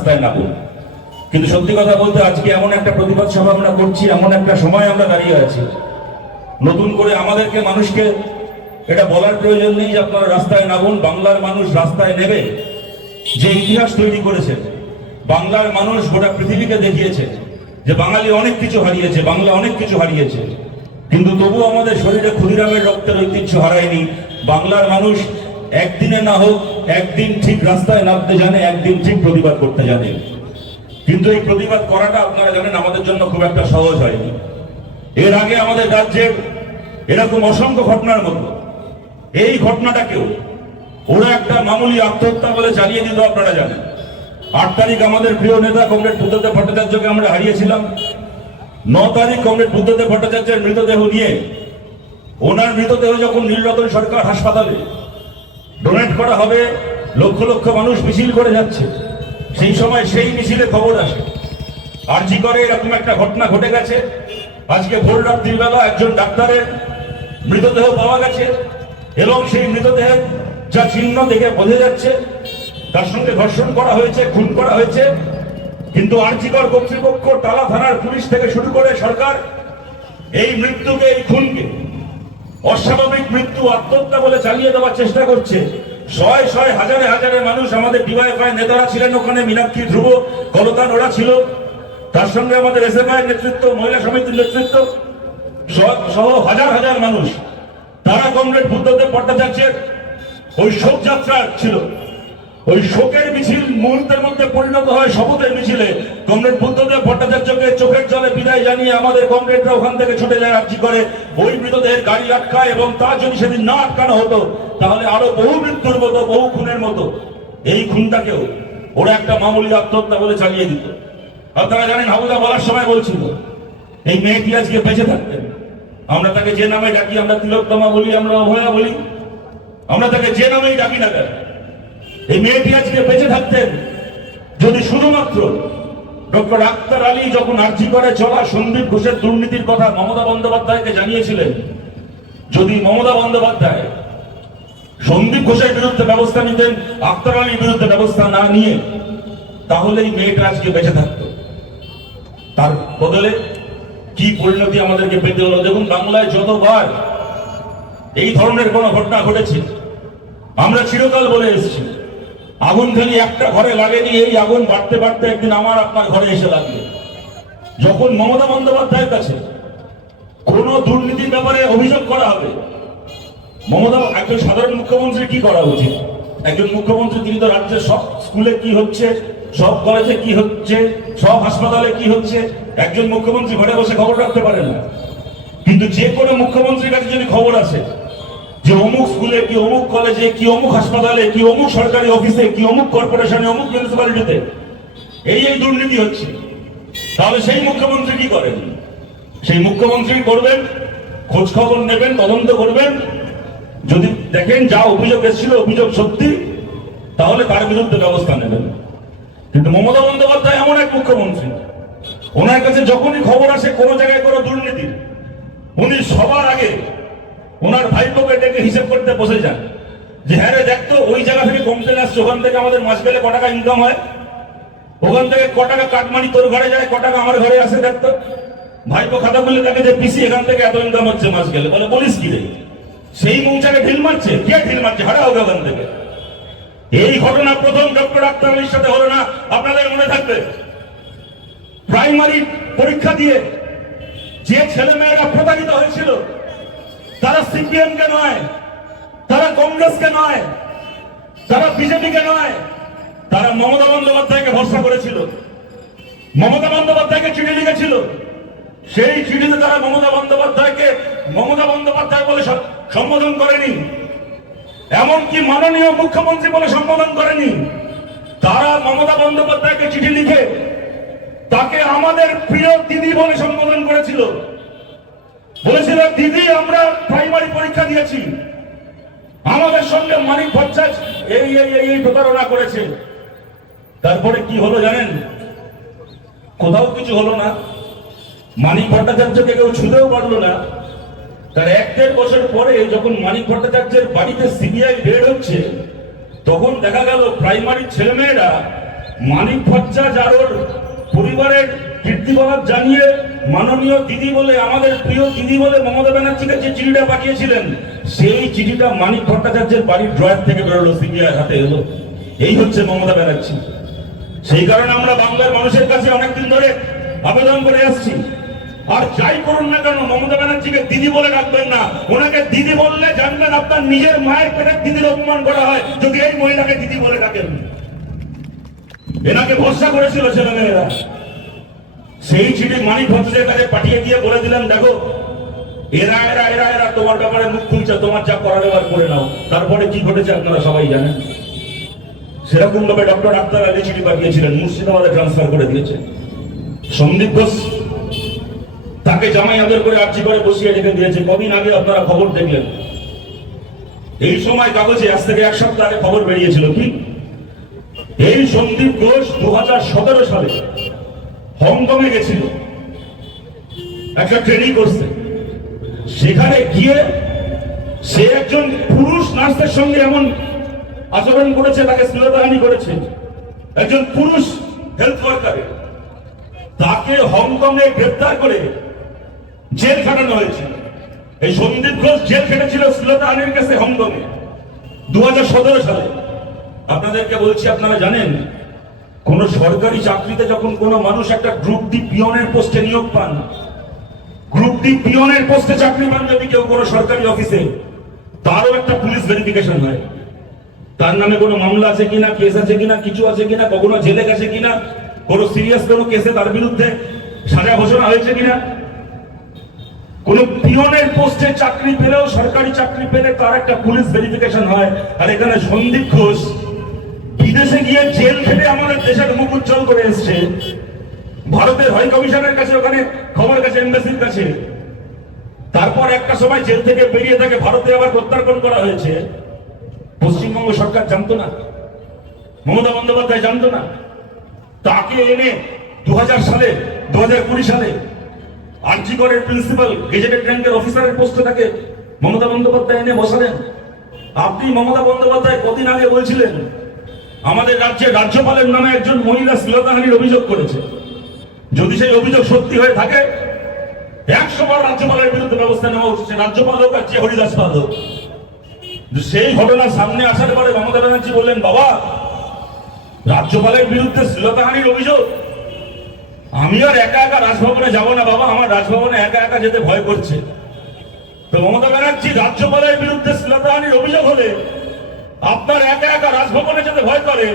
রাস্তায় নামুন। কিন্তু সত্যি কথা বলতে আজকে এমন একটা প্রতিবাদ সভা আমরা করছি, এমন একটা সময় আমরা দাঁড়িয়ে আছি, নতুন করে আমাদেরকে মানুষকে এটা বলার প্রয়োজন নেই যে আপনারা রাস্তায় নামুন। বাংলার মানুষ রাস্তায় নেবে। যে ইতিহাস তৈরি করেছে বাংলার মানুষ গোটা পৃথিবীকে দেখিয়েছে যে বাঙালি অনেক কিছু হারিয়েছে, বাংলা অনেক কিছু হারিয়েছে, কিন্তু তবু আমাদের শরীরে ক্ষুদিরামের রক্তের ঐতিহ্য হারায়নি। বাংলার মানুষ একদিনে না হোক একদিন ঠিক রাস্তায় নামতে জানে, একদিন ঠিক প্রতিবাদ করতে জানে। কিন্তু এই প্রতিবাদ করাটা আপনারা জানেন আমাদের জন্য খুব একটা সহজ হয়নি। এর আগে আমাদের রাজ্যের এরকম অসংখ্য ঘটনার মতো এই ঘটনাটাকেও ওরা একটা মামুলি আত্মহত্যা বলে চালিয়ে দিত। আপনারা জানেন 8 তারিখ আমাদের প্রিয় নেতা কমরেড বুদ্ধদেব ভট্টাচার্যকে আমরা হারিয়েছিলাম। 9 তারিখ কমরেড বুদ্ধদেব ভট্টাচার্যের মৃতদেহ নিয়ে ওনার মৃতদেহ যখন নীলরতন সরকার হাসপাতালে ডোনেট করা হবে, লক্ষ লক্ষ মানুষ মিছিল করে যাচ্ছে, সেই সময় সেই মিছিলে খবর আসে আরজি করে এরকম একটা ঘটনা ঘটে গেছে। আজকে ভোর রাত্রির বেলা একজন ডাক্তারের মৃতদেহ পাওয়া গেছে এবং সেই মৃতদেহের যা চিহ্ন দেখে বোঝা যাচ্ছে তার সঙ্গে ধর্ষণ করা হয়েছে, খুন করা হয়েছে। কিন্তু আরজিকর কর্তৃপক্ষ, টালা থানার পুলিশ থেকে শুরু করে সরকার এই মৃত্যুকে, এই খুনকে অস্বাভাবিক মৃত্যু, আত্মহত্যা বলে চালিয়ে দেওয়ার চেষ্টা করছে। শয়ে শয়ে হাজারে হাজারে মানুষ, আমাদের ডিওয়াইএফআই নেতারা ছিলেন ওখানে, মীনাক্ষী, ধ্রুব, কলতান ওরা ছিল, তার সঙ্গে আমাদের এসএফআই নেতৃত্ব, মহিলা সমিতির নেতৃত্ব সহ হাজার হাজার মানুষ, তারা কমরেড বুদ্ধদেব ভট্টাচার্যের ওই শোকযাত্রা ছিল। ওই শোকের মিছিল মুহূর্তের মধ্যে পরিণত হয় শপথের মিছিলে। কমরেড বুদ্ধদেব ভট্টাচার্যকে চোখের জলে বিদায় জানিয়ে আমাদের কমরেডরা ওখান থেকে ছুটে যায় আরজি করে, ওই মৃতদেহের গাড়ি আটকায়। এবং তা যদি সেদিন না আটকানো হতো তাহলে আরো বহু মৃত্যুর মতো, বহু খুনের মতো এই খুনটাকেও ওরা একটা মামুলি আত্মহত্যা বলে চালিয়ে দিত। আপনারা জানেন হাবুদা বলার সময় বলছিল এই মেয়েটি আজকে বেঁচে থাকতেন, আমরা তাকে যে নামে ডাকি, আমরা তিলোত্তমা বলি, আমরা অভয়া বলি, আমরা তাকে যে নামেই ডাকি না কেন, এই মেয়েটি আজকে বেঁচে থাকতেন যদি শুধুমাত্র ডক্টর আক্তার আলী যখন আরজি করে চলা সন্দীপ ঘোষের দুর্নীতির কথা মমতা বন্দ্যোপাধ্যায়কে জানিয়েছিলেন, যদি মমতা বন্দ্যোপাধ্যায় সন্দীপ ঘোষের বিরুদ্ধে ব্যবস্থা নিতেন, আক্তার আলীর বিরুদ্ধে ব্যবস্থা না নিয়ে, তাহলে এই মেয়েটা আজকে বেঁচে থাকতো। তার বদলে কি পরিণতি আমাদেরকে পেতে হলো। দেখুন বাংলায় যতবার এই ধরনের কোন ঘটনা ঘটেছে আমরা চিরকাল বলে এসেছি আগুন খালি একটা ঘরে লাগেনি, এই আগুন বাড়তে বাড়তে একদিন আমার আপনার ঘরে এসে লাগবে। যখন মমতা বন্দ্যোপাধ্যায়ের কাছে কোন দুর্নীতির ব্যাপারে অভিযোগ করা হবে, মমতা একজন সাধারণ মুখ্যমন্ত্রী কি করা উচিত? একজন মুখ্যমন্ত্রী তিনি তো রাজ্যের সব স্কুলে কি হচ্ছে, সব কলেজে কি হচ্ছে, সব হাসপাতালে কি হচ্ছে, একজন মুখ্যমন্ত্রী ঘরে বসে খবর রাখতে পারেন না। কিন্তু যে কোনো মুখ্যমন্ত্রীর কাছে যদি খবর আসে যে অমুক স্কুলে কি, অমুক কলেজে কি, অমুক হাসপাতালে কি, অমুক সরকারি অফিসে কি, অমুক কর্পোরেশনে, অমুক মিউনিসিপ্যালিটিতে এই দুর্নীতি হচ্ছে, তাহলে সেই মুখ্যমন্ত্রী কি করেন? সেই মুখ্যমন্ত্রী করবেন খোঁজ খবর নেবেন, তদন্ত করবেন, যদি দেখেন যা অভিযোগ এসেছিল অভিযোগ সত্যি তাহলে তার বিরুদ্ধে ব্যবস্থা নেবেন। কিন্তু মমতা বন্দ্যোপাধ্যায় এমন এক মুখ্যমন্ত্রী, ওনার কাছে যখনই খবর আসে কোনো জায়গায় কোনো দুর্নীতি, উনি সবার আগে ওনার ভাইপোকে ডেকে হিসেব করতে বসে যান যে হ্যাঁ রে দেখতো ওই জায়গা থেকে কমপ্লেন আসছে, ওখান থেকে আমাদের মাস গেলে ক টাকা ইনকাম হয়, ওখান থেকে ক টাকা কাটমানি তোর ঘরে যায়, ক টাকা আমার ঘরে আসে দেখতো। ভাইপো খাতা বললে তাকে যে পিসি এখান থেকে এত ইনকাম হচ্ছে মাস গেলে, বলে বলিস কি রে? সেই মৌচাকে ঢিল মারছে, কে ঢিল মারছে? হারা হবে ওখান থেকে। এই ঘটনা প্রথম ডক্টর আক্তার আলীর সাথে হলো না, আপনাদের মনে থাকবে প্রাইমারি পরীক্ষা দিয়ে যে ছেলে মেয়েরা প্রতারিত হয়েছিল তারা সিপিএম কে নয়, তারা কংগ্রেস কে নয়, তারা বিজেপি কে নয়, তারা মমতা বন্দ্যোপাধ্যায়কে ভরসা করেছিল, মমতা বন্দ্যোপাধ্যায়কে চিঠি লিখেছিল। সেই চিঠিতে তারা মমতা বন্দ্যোপাধ্যায়কে মমতা বন্দ্যোপাধ্যায় বলে সম্বোধন করেনি, এমনকি মাননীয় মুখ্যমন্ত্রী বলে সম্বোধন করেনি। তারা মমতা বন্দ্যোপাধ্যায়কে চিঠি লিখে তাকে আমাদের প্রিয় দিদি বলে সম্বোধন করেছিল, বলেছিল দিদি আমরা প্রাইমারি পরীক্ষা দিয়েছি, আমাদের সঙ্গে মানিক ভট্টাচার্য এই প্রতারণা করেছে। তারপরে কি হলো জানেন? কোথাও কিছু হলো না, মানিক ভট্টাচার্যকে কেউ ছুঁতেও পারলো না। তার 1-1.5 বছর পরে যখন মানিক ভট্টাচার্যের বাড়িতে সিবিআই রেড হচ্ছে, তখন দেখা গেল প্রাইমারি ছেলেমেয়েরা মানিক ভট্টাচার্যর পরিবারের কীর্তিকলাপ জানিয়ে মাননীয় দিদি বলে, আমাদের প্রিয় দিদি বলে মমতা ব্যানার্জিকে যে চিঠিটা পাঠিয়েছিলেন, সেই চিঠিটা মানিক ভট্টাচার্যের বাড়ির ড্রয়ার থেকে বেরোলো, সিবিআই হাতে এলো। এই হচ্ছে মমতা ব্যানার্জি। সেই কারণে আমরা বাংলার মানুষের কাছে অনেকদিন ধরে আবেদন করে আসছি, আর যাই করুন না কেন মমতা ব্যানার্জিকে দিদি বলে ডাকবেন না। ওনাকে দিদি বললে জানবেন আপনার নিজের মায়ের পেটের দিদির অপমান করা হয় যদি এই মহিলাকে দিদি বলে ডাকেন। এনাকে ভরসা করেছিল ছেলেমেয়েরা, সেই চিঠি মানিক ভট্টাচার্যের কাছে পাঠিয়ে দিয়ে বলে দিলেন, দেখো এরা এরা এরা এরা তোমার ব্যাপারে মুখ খুলছে, তোমার যা করার এবার করে নাও। তারপরে কি ঘটেছে আপনারা সবাই জানেন। সেরকম ভাবে ডক্টর আক্তার আলী চিঠি পাঠিয়েছিলেন, মুর্শিদাবাদে ট্রান্সফার করে দিয়েছে। সন্দীপ ঘোষ তাকে জামাই আদর করে আর্জি করে বসিয়ে রেখে দিয়েছে। কদিন আগে আপনারা খবর দেখলেন, এই সময় কাগজে আজ থেকে এক সপ্তাহ আগে খবর বেরিয়েছিল কি এই সন্দীপ ঘোষ 2017 সালে হংকং এ গেছিল একটা ট্রেনিং করছে। সেখানে গিয়ে সে একজন পুরুষ নার্সের সঙ্গে এমন আচরণ করেছে, তাকে শ্লীলতাহানি করেছে, একজন পুরুষ হেলথ ওয়ার্কারে। তাকে হংকং এ গ্রেফতার করে জেল খাটানো হয়েছে। এই সন্দীপ ঘোষ জেল খেটেছিল শ্লীলতাহানির কেসে হংকং এ 2017 সালে। আপনাদেরকে বলছি, আপনারা জানেন কোন সরকারি চাকরিতে যখন কোন মানুষ একটা গ্রুপ ডি পিয়নের পোস্টে নিয়োগ পান, গ্রুপ ডি পিয়নের পোস্টে চাকরি পান যদি কেউ কোনো সরকারি অফিসে, তারও একটা পুলিশ ভেরিফিকেশন হয়। তার নামে কোনো মামলা আছে কিনা, কেস আছে কিনা, কিছু আছে কিনা, কখনো জেলে গেছে কিনা, কোনো সিরিয়াস কোনো কেসে তার বিরুদ্ধে সাজা ঘোষণা হয়েছে কিনা। কোন পিয়নের পোস্টে চাকরি পেলেও, সরকারি চাকরি পেলে তার একটা পুলিশ ভেরিফিকেশন হয়। আর এখানে সন্দীপ ঘোষ বিদেশে গিয়ে জেল খেটে আমাদের দেশের মুখ উজ্জ্বল করে এসছে। ভারতের হাই কমিশনের কাছে ওখানে খবর গেছে, এমবাসির কাছে। তারপর একটা সময় জেল থেকে বেরিয়ে তাকে ভারতে আবার প্রত্যার্পণ করা হয়েছে। পশ্চিমবঙ্গ সরকার জানতো না, মমতা বন্দ্যোপাধ্যায় জানতো না। তাকে এনে 2020 সালে আরজি করের প্রিন্সিপাল গেজেটেড র্যাঙ্কের অফিসারের পোস্টে তাকে মমতা বন্দ্যোপাধ্যায় এনে বসালেন। আপনি মমতা বন্দ্যোপাধ্যায় কদিন আগে বলছিলেন আমাদের রাজ্যের রাজ্যপালের নামে একজন মহিলা শ্লীলতাহানির অভিযোগ করেছে। যদি সেই অভিযোগ সত্যি হয়ে থাকে 100 বার রাজ্যপালের বিরুদ্ধে ব্যবস্থা নেওয়া উচিত, রাজ্যপাল হোক আর যে হরিদাস পাল হোক। সেই ঘটনা সামনে আসার পরে মমতা ব্যানার্জি বললেন, বাবা রাজ্যপালের বিরুদ্ধে শ্লীলতাহানির অভিযোগ, আমি আর একা একা রাজভবনে যাব না বাবা, আমার রাজভবনে একা একা যেতে ভয় করছে। তো মমতা ব্যানার্জি রাজ্যপালের বিরুদ্ধে শ্লীলতাহানির অভিযোগ হলে আপনার একা একা রাজভবনে যেতে ভয় করে,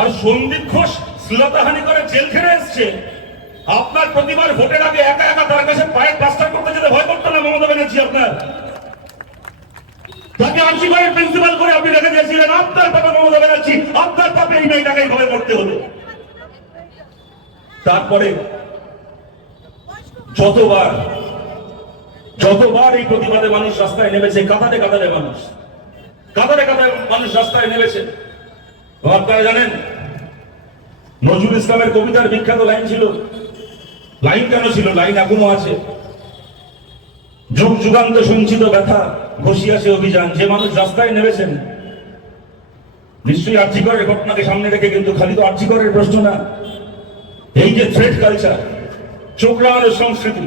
আর সন্দীপ ঘোষ শ্লীলতাহানি করে জেল খেটে এসছে, আপনার প্রতিবার ভোটের আগে একা একা তার কাছে পায়ের প্লাস্টার করতে যেতে ভয় করতো না মমতা ব্যানার্জি? আপনার তাকে আর্জি করে প্রিন্সিপাল করে আপনি রেখে দিয়েছিলেন। আপনার পাপে মমতা ব্যানার্জি, আপনার পাপে এই মেয়েটাকে ভয় করতে হলো। তারপরে যতবার এই প্রতিবাদে মানুষ রাস্তায় নেমেছে, কাতারে কাতারে মানুষ রাস্তায় নেমেছে। আপনারা জানেন নজরুল ইসলামের কবিতার বিখ্যাত লাইন ছিল, লাইন কেন ছিল, লাইন এখনো আছে, যুগ যুগান্ত সঞ্চিত ব্যথা ঘষিয়াছে অভিযান। যে মানুষ রাস্তায় নেমেছেন নিশ্চয়ই আরজি করের ঘটনাকে সামনে রেখে, কিন্তু খালি তো আরজি করের প্রশ্ন না, এই যে থ্রেড কালচার, চোখ রাঙানোর সংস্কৃতি,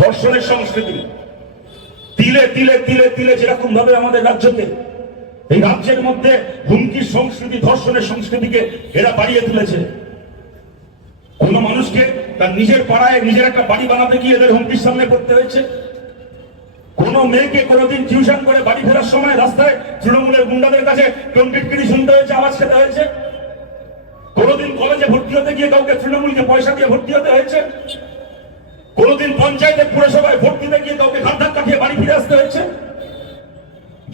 ধর্ষণের সংস্কৃতি, তিলে তিলে তিলে তিলে যেরকম ভাবে আমাদের রাজ্যতে, এই রাজ্যের মধ্যে হুমকির সংস্কৃতি, ধর্ষণের সংস্কৃতিকে এরা বাড়িয়ে তুলেছে। কোন মানুষকে তার নিজের পাড়ায় নিজের একটা বাড়ি বানাতে গিয়ে এদের হুমকির সামনে পড়তে হয়েছে। কোন মেয়েকে কোনোদিন টিউশন করে বাড়ি ফেরার সময় রাস্তায় তৃণমূলের গুন্ডাদের কাছে কম্পিটকিরি শুনতে হয়েছে, আওয়াজ খেতে হয়েছে। কোনোদিন কলেজে ভর্তি হতে গিয়ে কাউকে তৃণমূলকে পয়সা দিয়ে ভর্তি হতে হয়েছে। কোনোদিন পঞ্চায়েতের পুরসভায় ভোট দিতে গিয়ে কাউকে ঘাট ধাক্কা খেয়ে বাড়ি ফিরে আসতে হয়েছে।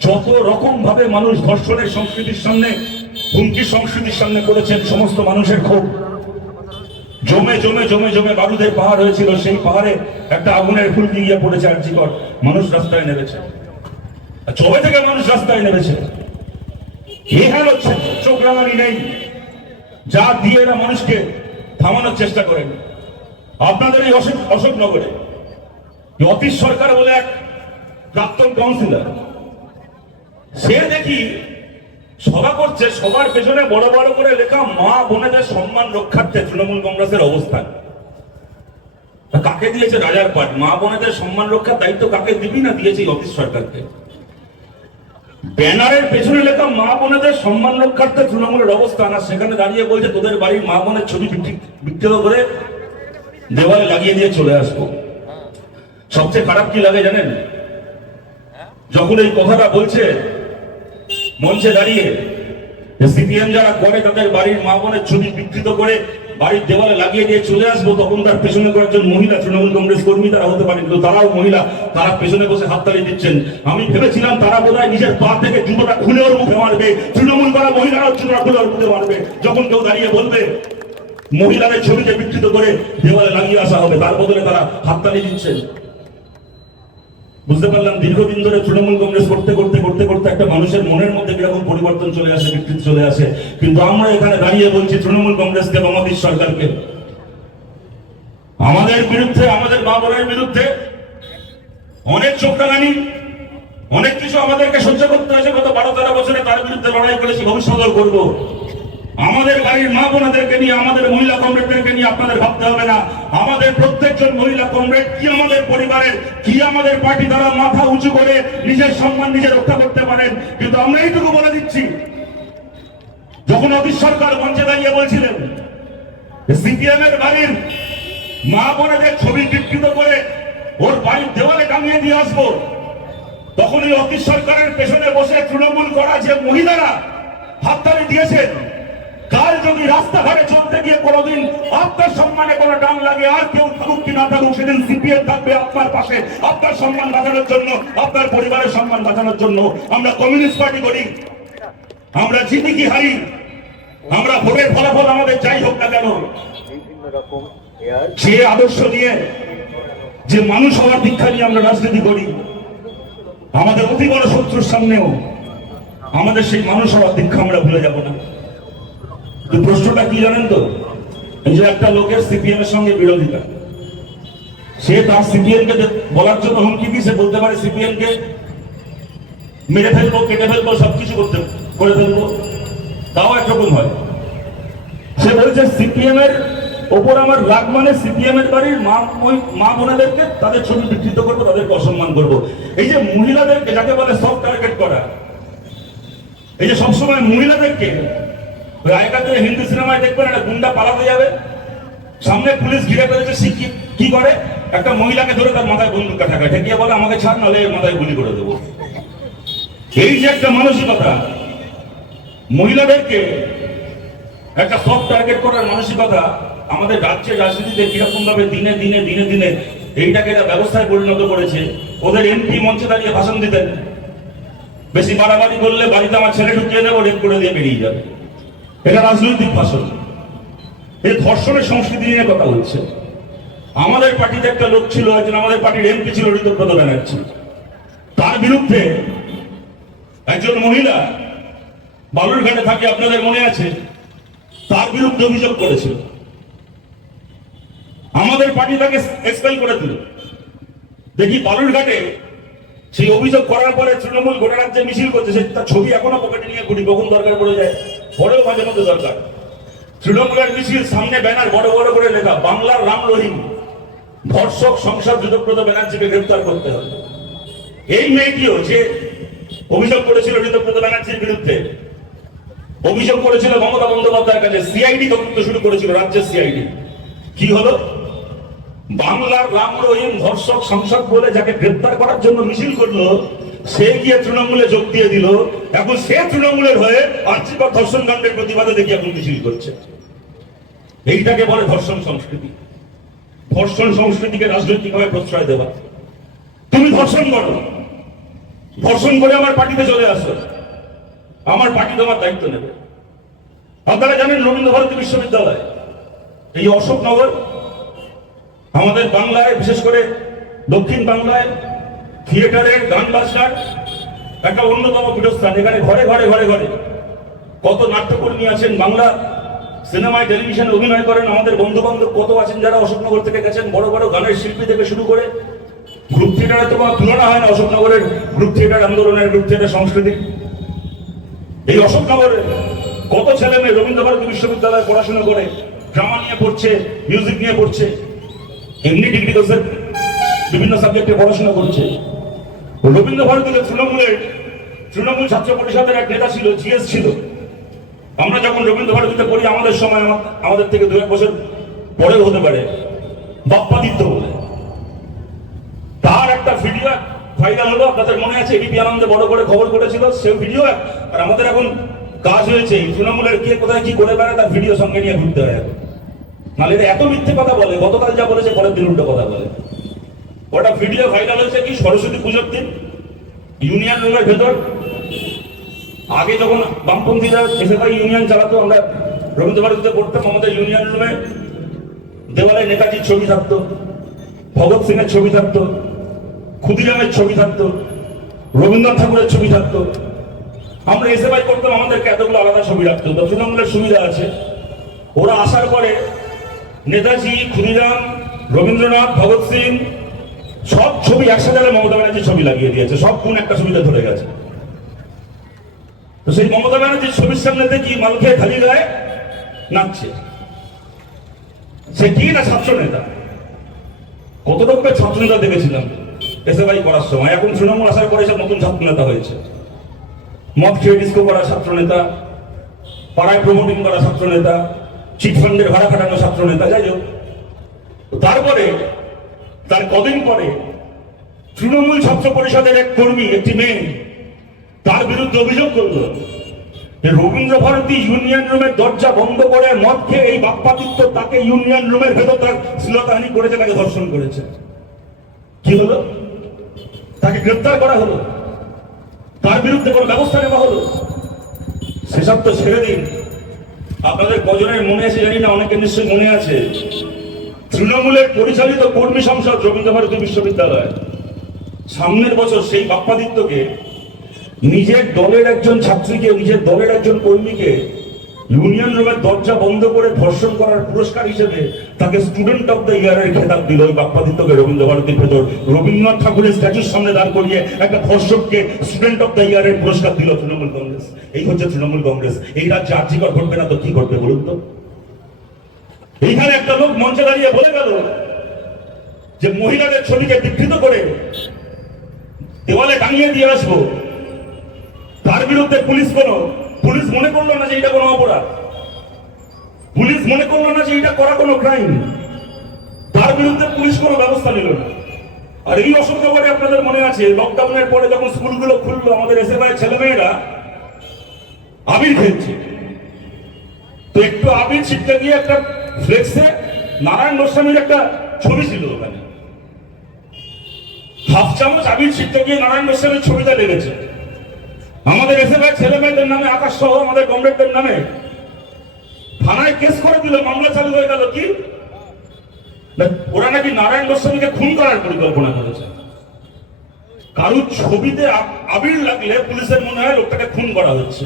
যত রকম ভাবে মানুষ ধর্ষণের সংস্কৃতির সামনে, হুমকির সংস্কৃতির সামনে করেছেন, সমস্ত মানুষের ক্ষোভ জমে জমে জমে জমে বারুদের পাহাড় হয়েছিল। সেই পাহাড়ে একটা আগুনের ফুলকি গিয়ে পড়েছে আরজিকর। মানুষ রাস্তায় নেমেছে, চবে থেকে মানুষ রাস্তায় নেমেছে। এখানে হচ্ছে চোখ রাঙানি নেই, যা দিয়ে এরা মানুষকে থামানোর চেষ্টা করেন। আপনাদের এই অশোকনগরে অতীশ সরকার বলে এক প্রাক্তন কাউন্সিলর, সে দেখি সভা করছে, সবার পেছনে বড় বড় করে লেখা মা বোনেদের সম্মান রক্ষার্থে তৃণমূল কংগ্রেসের অবস্থান। কাকে দিয়েছে রাজার পাট? মা বোনেদের সম্মান রক্ষার দায়িত্ব কাকে দিবি না দিয়েছে অফিস সরকারকে। ব্যানারের পেছনে লেখা মা বোনেদের সম্মান রক্ষার্থে তৃণমূলের অবস্থান, আর সেখানে দাঁড়িয়ে বলছে তোদের বাড়ির মা বোনের ছবি বিকৃত করে দেওয়ালে লাগিয়ে দিয়ে চলে আসবো। সবচেয়ে খারাপ কি লাগে জানেন? যখন এই কথাটা বলছে মঞ্চে দাঁড়িয়ে, সিপিএম যারা করে তাদের বাড়ির মা বোনের ছবি বিকৃত করে বাড়ির দেওয়ালে লাগিয়ে দিয়ে চলে আসবো, তখন তার পেছনে কয়েকজন মহিলা তৃণমূল কংগ্রেস কর্মী তারা হতে পারেন, কিন্তু তারাও মহিলা, তারা পেছনে বসে হাততালি দিচ্ছেন। আমি ভেবেছিলাম তারা বোধহয় নিজের পা থেকে জুতোটা খুলে ওর মুখে মারবে, তৃণমূল করা মহিলারাও জুতোটা খুলে ওর মুখে মারবে যখন কেউ দাঁড়িয়ে বলবে মহিলাদের ছবিকে বিকৃত করে দেওয়ালে লাগিয়ে আসা হবে, তার বদলে তারা হাততালি দিচ্ছেন। বুঝতে পারলাম দীর্ঘদিন ধরে তৃণমূল কংগ্রেস করতে করতে করতে করতে একটা মানুষের মনের মধ্যে কিরকম পরিবর্তন চলে আসে, বিকৃতি চলে আসে। কিন্তু আমরা এখানে দাঁড়িয়ে বলছি তৃণমূল কংগ্রেসকে এবং মোদী সরকারকে, আমাদের বিরুদ্ধে, আমাদের মা বোনের বিরুদ্ধে অনেক চোখ রাঙানি, অনেক কিছু আমাদেরকে সহ্য করতে হয়েছে গত 12-13 বছরে, তার বিরুদ্ধে লড়াই করেছি, ভবিষ্যতেও করবো। আমাদের বাড়ির মা বোনাদেরকে নিয়ে, আমাদের মহিলা কমরেডদেরকে নিয়ে আপনাদের ভাবতে হবে না। আমাদের প্রত্যেকজন মহিলা কমরেড কি আমাদের পরিবারের, কি আমাদের পার্টি, তারা মাথা উঁচু করে নিজের সম্মান নিজে রক্ষা করতে পারেন। কিন্তু আমরা এইটুকু বলে দিচ্ছি, যখন অতীশ সরকার মঞ্চে দাঁড়িয়ে বলছিলেন সিপিএম এর বাড়ির মা বোনেদের ছবি বিকৃত করে ওর বাড়ির দেওয়ালে টাঙিয়ে দিয়ে আসবো, তখন এই অতীশ সরকারের পেছনে বসে তৃণমূল করা যে মহিলারা হাততালি দিয়েছেন, কাল যদি রাস্তাঘাটে চলতে গিয়ে কোনোদিন আপনার সম্মানে কোনো টান লাগে, আর কেউ থাকুক কি না থাকুক, সেদিন সিপিএম থাকবে আপনার পাশে, আপনার সম্মান বাঁচানোর জন্য, আপনার পরিবারের সম্মান বাঁচানোর জন্য। আমরা কমিউনিস্ট পার্টি করি, আমরা জিতি কি হারি, আমরা ভোটের ফলাফল আমাদের যাই হোক না কেন, সে আদর্শ নিয়ে, যে মানুষ হওয়ার দীক্ষা নিয়ে আমরা রাজনীতি করি, আমাদের অতি বড় শত্রুর সামনেও আমাদের সেই মানুষ হওয়ার দীক্ষা আমরা ভুলে যাব না। প্রশ্নটা কি জানেন তো, এই যে একটা লোকের সিপিএম এর সঙ্গে বিরোধিতা, সে তার সিপিএম কে বলার জন্য হুমকি দিয়েছে, বলতে পারে সিপিএম কে মেরে ফেলবো, কেটে ফেলবো, সবকিছু করে ফেলবো, তাও একরকম হয়। সে বলছে সিপিএম এর ওপর আমার রাগ, মানে সিপিএম এর বাড়ির মা বোনেদেরকে তাদের ছবি বিকৃত করবো, তাদেরকে অসম্মান করবো। এই যে মহিলাদেরকে, যাকে বলে সফট টার্গেট করা, এই যে সবসময় মহিলাদেরকে, আগেকার দিনে হিন্দি সিনেমায় দেখবেন একটা গুন্ডা পালাতে যাবে, সামনে পুলিশ ঘিরে ফেলেছে, সে কি করে, একটা মহিলাকে ধরে তার মাথায় বন্দুকটা ঠেকায়, ঠেকিয়ে বলে আমাকে ছাড়, নাহলে এর মাথায় গুলি করে দেবো। এই যে একটা মানসিকতা, মহিলাদেরকে একটা সফট টার্গেট করার মানসিকতা, আমাদের রাজ্যের রাজনীতিতে কিরকম ভাবে দিনে দিনে দিনে দিনে এইটাকে একটা ব্যবস্থায় পরিণত করেছে। ওদের এমপি মঞ্চে দাঁড়িয়ে ভাষণ দিতেন, বেশি বাড়াবাড়ি করলে বাড়িতে আমার ছেলে ঢুকিয়ে দেবো, রেপ করে দিয়ে বেরিয়ে যাবে, এটা রাজনৈতিক ভাষণ। এই ধর্ষণের সংস্কৃতি নিয়ে কথা হচ্ছে। আমাদের পার্টিতে একটা লোক ছিল, একজন আমাদের পার্টির এমপি ছিল ঋতব্রত ব্যানার্জি, তার বিরুদ্ধে একজন মহিলা বালুরঘাটে থাকে, আপনাদের মনে আছে, তার বিরুদ্ধে অভিযোগ করেছিল, আমাদের পার্টি তাকে এক্সপেল করে দিল। দেখি বালুরঘাটে সেই অভিযোগ করার পরে তৃণমূল গোটা রাজ্যে মিছিল করছে, সে তার ছবি এখনো পকেটে নিয়ে ঘুরি, কখন দরকার পড়ে যায়, পরেও মাঝে মধ্যে দরকার। তৃণমূলের মিছিল, সামনে ব্যানার বড় বড় করে লেখা বাংলার রাম রহিম, ধর্ষক সংসদ ঋতব্রত ব্যানার্জিকে গ্রেফতার করতে হবে। এই মেয়েটিও যে অভিযোগ করেছিল ঋতব্রত ব্যানার্জির বিরুদ্ধে, অভিযোগ করেছিল মমতা বন্দ্যোপাধ্যায়ের কাছে, সিআইডি তদন্ত শুরু করেছিল, রাজ্যের সিআইডি। কি হলো, বাংলার রাম রহিম ধর্ষক সংসদ বলে যাকে গ্রেফতার করার জন্য মিছিল করলো, সে গিয়ে তৃণমূলে যোগ দিয়ে দিল। এখন সে তৃণমূলের হয়ে আর্থিক ধর্ষণ কাণ্ডের প্রতিবাদে দেখি এখন মিছিল করছে। এইটাকে বলে ধর্ষণ সংস্কৃতি। ধর্ষণ সংস্কৃতিকে রাজনৈতিকভাবে প্রশ্রয় দেওয়া। তুমি ধর্ষণ করো, ধর্ষণ করে আমার পার্টিতে চলে আসো, আমার পার্টি তোমার দায়িত্ব নেবে। আপনারা জানেন রবীন্দ্র ভারতী বিশ্ববিদ্যালয়, এই অশোকনগর, আমাদের বাংলায়, বিশেষ করে দক্ষিণ বাংলায় থিয়েটারের, গান বাজনার একটা অন্যতম পীঠস্থান। এখানে ঘরে ঘরে ঘরে ঘরে কত নাট্যকর্মী আছেন, বাংলা সিনেমায় টেলিভিশনে অভিনয় করেন, আমাদের বন্ধু বান্ধব কত আছেন যারা অশোকনগর থেকে গেছেন, বড় বড় গানের শিল্পী থেকে শুরু করে। গ্রুপ থিয়েটারে তো কোনো তুলনা হয় না অশোকনগরের গ্রুপ থিয়েটার আন্দোলনের, গ্রুপ থিয়েটার সংস্কৃতি। এই অশোকনগরে কত ছেলে মেয়ে রবীন্দ্রভারতী বিশ্ববিদ্যালয়ে পড়াশোনা করে, ড্রামা নিয়ে পড়ছে, মিউজিক নিয়ে পড়ছে, এমনি ডিগ্রি কোর্সের বিভিন্ন সাবজেক্টে পড়াশোনা করছে। রবীন্দ্রভারতীতে তৃণমূল ছাত্র পরিষদের এক নেতা ছিল, জিএস ছিল। আমরা যখন রবীন্দ্রভারতীতে পড়ি, আমাদের সময়, আমাদের থেকে 2-1 বছর পরেও হতে পারে, বাপ্পাদিত্য বলে তার একটা ভিডিও ভাইরাল হলো। আপনাদের মনে আছে, এবিপি আনন্দে বড় করে খবর করেছিল সেই ভিডিও। আর আমাদের এখন কাজ হয়েছে তৃণমূলের কে কোথায় কি করে বেড়ায় তার ভিডিও সঙ্গে নিয়ে ঘুরতে হয় এখন। নাহলে এত মিথ্যে কথা বলে, গতকাল যা বলেছে পরের দিন উল্টো কথা বলে। ওটা ভিডিও ভাইরাল হয়েছে কি সরস্বতী পুজোর দিন ইউনিয়ন রুমের ভেতর। আগে যখন বামপন্থীরা এসএফআই ইউনিয়ন চালাতো, আমরা রবীন্দ্রভারতীতে পড়তাম, আমাদের ইউনিয়ন রুমে দেওয়ালে নেতাজির ছবি থাকতো, ভগৎ সিং এর ছবি থাকতো, ক্ষুদিরামের ছবি থাকতো, রবীন্দ্রনাথ ঠাকুরের ছবি থাকতো। আমরা এসএফআই করতাম, আমাদেরকে এতগুলো আলাদা ছবি রাখতো। তো তৃণমূলের সুবিধা আছে, ওরা আসার পরে নেতাজি, ক্ষুদিরাম, রবীন্দ্রনাথ, ভগৎ সিং সব ছবি একসাথে মমতা ব্যানার্জির ছবি লাগিয়ে দিয়েছে। সব কোন একটা ছবিতে ধরে গেছে। তো সেই মমতা ব্যানার্জির ছবির সামনে দেখি মাল খেয়ে খালি গায়ে নাচছে। সে কি না ছাত্র নেতা। কত রকমের ছাত্র নেতা দেখেছিলাম এসএফআই করার সময়। এখন তৃণমূল আসার পরে সব নতুন ছাত্র নেতা হয়েছে। মদ খেয়ে ডিস্কো করা ছাত্র নেতা, পাড়ায় প্রমোটিং করা ছাত্র নেতা, চিটফান্ডের ভাড়া খাটানো ছাত্র নেতা। যাই হোক, তারপরে তার কদিন পরে তৃণমূল ছাত্র পরিষদের এক কর্মী, একটি মেয়ে, তার বিরুদ্ধে অভিযোগ করলো যে রবীন্দ্রভারতী ইউনিয়ন রুমের দরজা বন্ধ করে মদ খেয়ে এই বাপ্পাদিত্য তাকে ইউনিয়ন রুমের ভেতর তার শ্লীলতাহানি করেছে, তাকে ধর্ষণ করেছে। কি হলো? তাকে গ্রেপ্তার করা হলো, তার বিরুদ্ধে কোনো ব্যবস্থা নেওয়া হলো। সেসব তো ছেড়ে দিন। আপনাদের কজনের মনে আছে জানি না, অনেকের নিশ্চয়ই মনে আছে, তৃণমূলের পরিচালিত কর্মী সংসদ রবীন্দ্রভারতী বিশ্ববিদ্যালয় সামনের বছর সেই বাপ্পাদিত্যকে, নিজের দলের একজন ছাত্রীকে, নিজের দলের একজন কর্মীকে ইউনিয়ন রুমের দরজা বন্ধ করে ধর্ষণ করার পুরস্কার হিসেবে তাকে স্টুডেন্ট অফ দ্য ইয়ারের খেতাব দিল। ওই বাপ্পাদিত্যকে রবীন্দ্রভারতীর ভেতর রবীন্দ্রনাথ ঠাকুরের স্ট্যাচুর সামনে দাঁড় করিয়ে একটা ধর্ষককে স্টুডেন্ট অফ দ্য ইয়ারের পুরস্কার দিল তৃণমূল কংগ্রেস। এই হচ্ছে তৃণমূল কংগ্রেস। এই রাজ্যে আর্যিকর ঘটবে না তো কি ঘটবে বলুন তো? এইখানে একটা লোক মঞ্চে দাঁড়িয়ে বলে গেল যে মহিলাদের ছবিকে বিকৃত করে দেওয়ালে টাঙিয়ে দিয়ে আসবো। তার বিরুদ্ধে পুলিশ মনে করলো না যে এটা কোনো অপরাধ, পুলিশ মনে করলো না যে এটা করা কোনো ক্রাইম। তার বিরুদ্ধে পুলিশ কোনো ব্যবস্থা নিল না। আর এই অশোকনগরে আপনাদের মনে আছে, লকডাউনের পরে যখন স্কুলগুলো খুললো, আমাদের এসএফআই ছেলেমেয়েরা আবির খেলছে। তো একটু আবির ছিটতে গিয়ে একটা ফ্লেক্সে নারায়ণ গোস্বামীর একটা ছবি ছিল। ওখানে হাফ চামচ আবির ছিটতে গিয়ে নারায়ণ গোস্বামীর ছবিটা লেগেছে। আমাদের এসএফআই ছেলে মেয়েদের নামে, আকাশ সহ আমাদের কমরেডদের নামে থানায় কেস করে দিল, মামলা চালু হয়ে গেল। কি ওরা নাকি নারায়ণ গোস্বামীকে খুন করার পরিকল্পনা করেছে। কারুর ছবিতে আবির লাগলে পুলিশের মনে হয় লোকটাকে খুন করা হচ্ছে।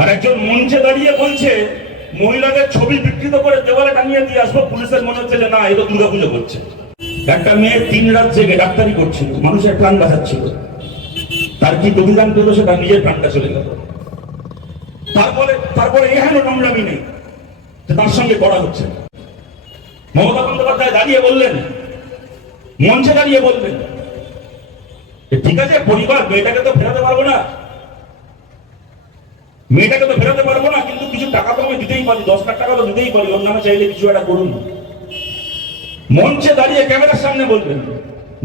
আর একজন মঞ্চে দাঁড়িয়ে বলছে মহিলাদের ছবি বিকৃত করে দেওয়ালে টাঙিয়ে দিয়ে আসবো। পুলিশের মনে হচ্ছে যে না, এ তো দুর্গাপুজো করছে। একটা মেয়ে 3 রাত জেগে ডাক্তারি করছিল, মানুষের প্রাণ বাঁচাচ্ছিল। তার কি অভিযান পেল? সেটা নিজের প্রাণটা চলে গেল। তারপরে এখানে নোংরামি নেই যে তার সঙ্গে করা হচ্ছে। মমতা বন্দ্যোপাধ্যায় দাঁড়িয়ে বললেন, মঞ্চে দাঁড়িয়ে বললেন, ঠিক আছে পরিবার, মেয়েটাকে তো ফেরাতে পারবো না, কিন্তু কিছু টাকা তো আমি দিতেই পারি, 10 লাখ টাকা তো দিতেই পারি, ওর নামে চাইলে কিছু একটা করুন। মঞ্চে দাঁড়িয়ে ক্যামেরার সামনে বলবেন।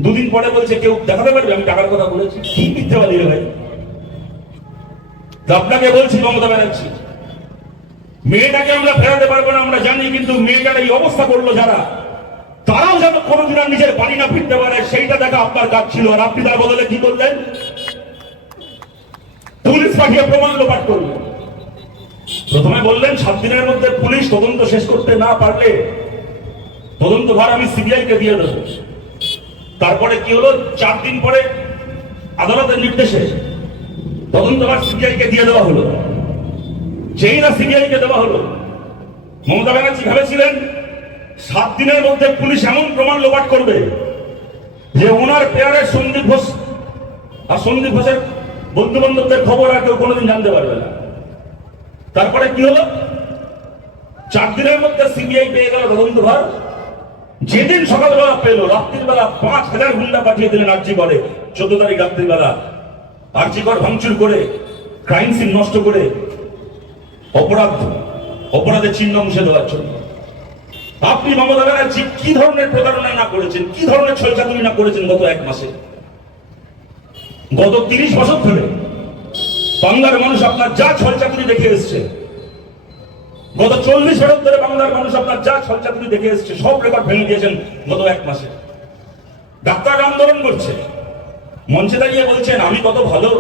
2 দিন পরে বলছে কেউ দেখাতে পারবে আমি টাকার কথা বলেছি? কি মিথ্যাবাদী রে ভাই। আপনাকে বলছি মমতা ব্যানার্জি, মেয়েটাকে আমরা ফেরাতে পারবো না আমরা জানি, কিন্তু মেয়েটার এই অবস্থা করলো যারা, তারাও যেন কোনোদিন আর নিজের বাড়ি না ফিরতে পারে সেইটা দেখা আপনার কাজ ছিল। আর আপনি তার বদলে কি করলেন? পুলিশ পাঠিয়ে প্রমাণ লোপাট করলেন। প্রথমে বললেন 7 দিনের মধ্যে পুলিশ তদন্ত শেষ করতে না পারলে তদন্ত ভার আমি সিবিআই কে দিয়ে দেবো। তারপরে কি হলো? 4 দিন পরে আদালতের নির্দেশে তদন্ত ভার সিবিআই কে দিয়ে দেওয়া হলো। যেই না সিবিআই কে দেওয়া হলো, মমতা ব্যানার্জি ভেবেছিলেন 7 দিনের মধ্যে পুলিশ এমন প্রমাণ লোপাট করবে যে ওনার পেয়ারের সন্দীপ ঘোষ আর সন্দীপ ঘোষের বন্ধু বান্ধবদের খবর আর কেউ কোনোদিন জানতে পারবে না। তারপরে কি হলো, 4 দিনের মধ্যে সিবিআই পেয়ে গেল তদন্তভার। যেদিন সকালবেলা পেল, রাত্রির বেলা 5000 গুন্ডা পাঠিয়ে দিলেন আরজি করে। 14 তারিখ রাত্রিবেলা আরজি কর ভাঙচুর করে, ক্রাইম সিন নষ্ট করে, অপরাধের চিহ্ন মুছে দেওয়ার জন্য। আপনি মমতা ব্যানার্জি কি ধরনের প্রতারণা না করেছেন, কি ধরনের ছলচাতুরি না করেছেন গত 1 মাসে। গত 30 বছর ধরে বাংলার মানুষ আপনার যা ছলচাতুরি দেখে এসছে, গত 40 বছর ধরে বাংলার মানুষ আপনার যা ছলচাতুরি দেখে এসছে, সব রেকর্ড ভেঙে দিয়েছেন গত 1 মাসে। ডাক্তার আন্দোলন করছে, মঞ্চে দাঁড়িয়ে বলছেন আমি কত ভালো,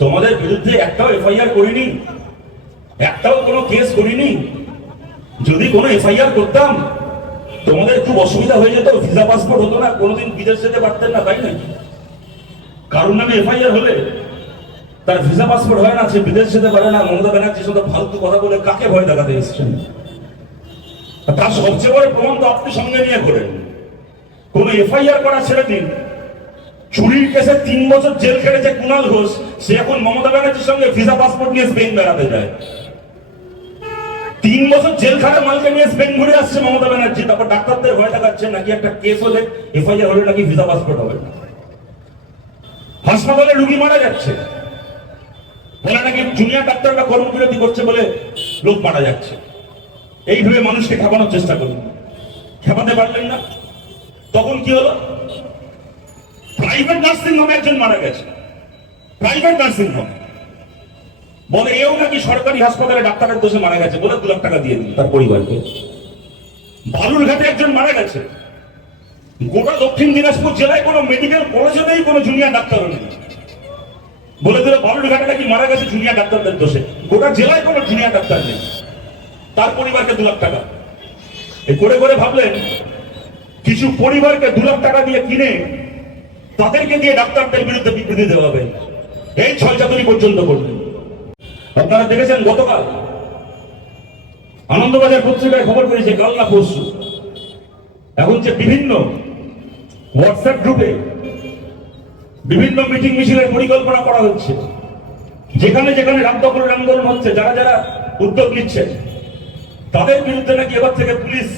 তোমাদের বিরুদ্ধে একটাও এফআইআর করিনি, একটাও কোনো কেস করিনি। যদি কোনো এফআইআর করতাম তোমাদের খুব অসুবিধা হয়ে যেত, ভিসা পাসপোর্ট হতো না, কোনোদিন বিদেশ যেতে পারতেন না, তাই নাকি? কারণ নামে এফআইআর হলে তার ভিসা পাসপোর্ট হয় না, সে বিদেশ যেতে পারে না। মমতা ব্যানার্জির সাথে ফালতু কথা বলে কাকে ভয় দেখাতে এসেছেন? তার সবচেয়ে বড় প্রমাণ তো আপনি সঙ্গে নিয়ে করেন। কোন এফআইআর করা ছেড়ে দিন, চুরির কেসে 3 বছর জেল খেটেছে কুণাল ঘোষ, সে এখন মমতা ব্যানার্জির সঙ্গে ভিসা পাসপোর্ট নিয়ে স্পেন বেড়াতে যায়। 3 বছর জেল খাটে মালকে নিয়ে স্পেন ঘুরে আসছে মমতা ব্যানার্জি। তারপর ডাক্তারদের ভয় দেখাচ্ছে নাকি একটা কেস হলে, এফআইআর হলে নাকি ভিসা পাসপোর্ট হবে না। হাসপাতালে রুগী মারা যাচ্ছে বলে নাকি জুনিয়র ডাক্তাররা কর্মবিরতি করছে বলে লোক মারা যাচ্ছে। এইভাবে মানুষকে খেপানোর চেষ্টা করুন, খেপাতে পারলেন না। তখন কি হলো, প্রাইভেট নার্সিং হোমে একজন মারা গেছে, প্রাইভেট নার্সিং হোম বলে এও নাকি সরকারি হাসপাতালে ডাক্তারের দোষে মারা গেছে বলে 2 লাখ টাকা দিয়ে দিল তার পরিবারকে। বালুরঘাটে একজন মারা গেছে, গোটা দক্ষিণ দিনাজপুর জেলায় কোনো মেডিকেল কলেজে নেই, কোনো জুনিয়র ডাক্তারও নেই, বলে দিল বালুরঘাটে নাকি মারা গেছে জুনিয়র ডাক্তারদের দোষে। গোটা জেলায় কোনো জুনিয়র ডাক্তার নেই, তার পরিবারকে 2 লাখ টাকা। এই করে করে ভাবলেন কিছু পরিবারকে 2 লাখ টাকা দিয়ে কিনে তাদেরকে দিয়ে ডাক্তারদের বিরুদ্ধে বিবৃতি দেওয়া হবে, এই ছলচাতুরি পর্যন্ত করলেন। আপনারা দেখেছেন গতকাল আনন্দবাজার পত্রিকায় খবর পেয়েছে, কাল না পরশু, এখন যে বিভিন্ন হোয়াটসঅ্যাপ গ্রুপে বিভিন্ন মিটিং মিছিলের পরিকল্পনা করা হচ্ছে, যেখানে যেখানে রামদখলের আন্দোলন হচ্ছে, যারা যারা উদ্যোগ নিচ্ছে তাদের বিরুদ্ধে নাকি এবার থেকে পুলিশ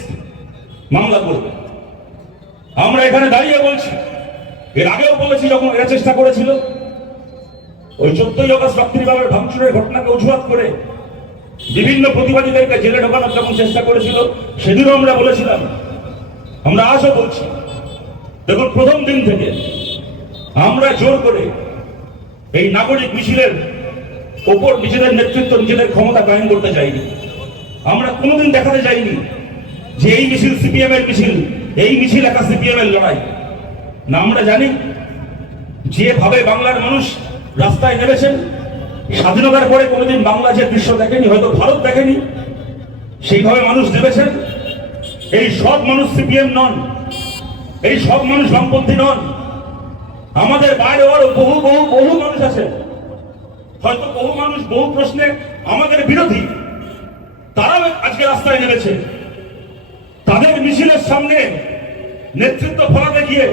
মামলা করবে। আমরা এখানে দাঁড়িয়ে বলছি, এর আগেও বলেছি যখন এরা চেষ্টা করেছিল ওই 14ই আগস্ট রাত্রিবেলার ভাঙচুরের ঘটনাকে অজুহাত করে বিভিন্ন প্রতিবাদীদেরকে জেলে ঢোকানোর যখন চেষ্টা করেছিল, সেদিনও আমরা বলেছিলাম, আমরা আজও বলছি, দেখুন প্রথম দিন থেকে আমরা জোর করে এই নাগরিক মিছিলের ওপর নিজেদের নেতৃত্ব, নিজেদের ক্ষমতা কায়েম করতে চাইনি। আমরা কোনোদিন দেখাতে চাইনি যে এই মিছিল সিপিএম এর মিছিল, এই মিছিল একা সিপিএম এর লড়াই না। আমরা জানি যেভাবে বাংলার মানুষ রাস্তায় নেমেছেন, স্বাধীনতার পরে কোনোদিন বাংলাদেশের দৃশ্য দেখেনি, হয়তো ভারত দেখেনি, সেইভাবে মানুষ নেমেছেন। এই সব মানুষ সিপিএম নন, এই সব মানুষ বামপন্থী নন। আমাদের বাইরে আরো বহু বহু বহু মানুষ আছে, হয়তো বহু মানুষ বহু প্রশ্নে আমাদের বিরোধী, তারাও আজকে রাস্তায় নেমেছে। তাদের মিছিলের সামনে নেতৃত্ব ফলাতে গিয়ে